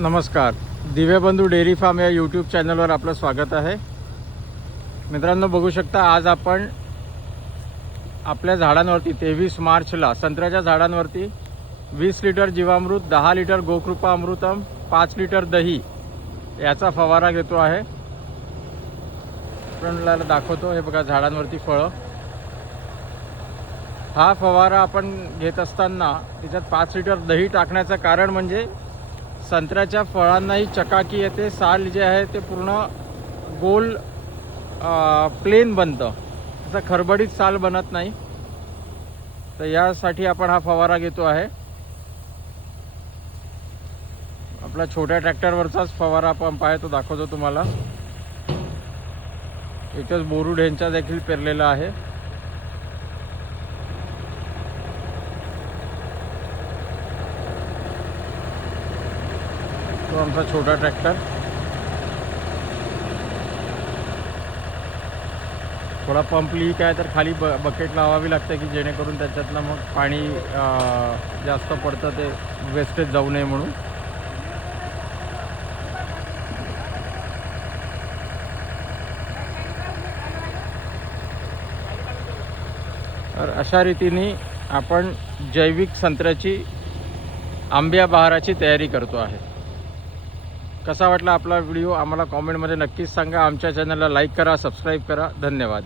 नमस्कार. दिव्यबंधू dairy form या YouTube चॅनलवर आपलं स्वागत आहे. मित्रांनो, बघू शकता आज आपण आपल्या झाडांवरती 23 मार्चला संत्र्याच्या झाडांवरती 20 लिटर जीवामृत, 10 लिटर गोकृपा अमृतम, 5 लिटर दही याचा फवारा घेतो आहे. आपल्याला दाखवतो. हे बघा झाडांवरती फळं. हा फवारा आपण घेत असताना त्याच्यात 5 लिटर दही टाकण्याचं कारण म्हणजे संत्र्याच्या फळांनाही चकाकी येते. साल जे आहे ते पूर्ण गोल प्लेन बनतं, असं खरबडीत साल बनत नाही. तर यासाठी आपण हा फवारा घेतो आहे. आपला छोट्या ट्रॅक्टरवरचाच फवारा पंप आहे, तो दाखवतो तुम्हाला. इथंच बोरू ढेंचा देखील पेरलेला आहे. तो आमचा छोटा ट्रॅक्टर. थोडा पंप लीक आहे तर खाली बकेट लावावी लागते की जेणेकरून त्याच्यातलं मग पाणी जास्त पडतं, ते वेस्टेज जाऊ नये म्हणून. तर अशा रीतीने आपण जैविक संत्र्याची आंब्या बहाराची तयारी करतो आहे. कसा वाटला आपला व्हिडिओ आम्हाला कॉमेंटमध्ये नक्कीच सांगा. आमच्या चॅनलला लाईक करा, सबस्क्राईब करा. धन्यवाद.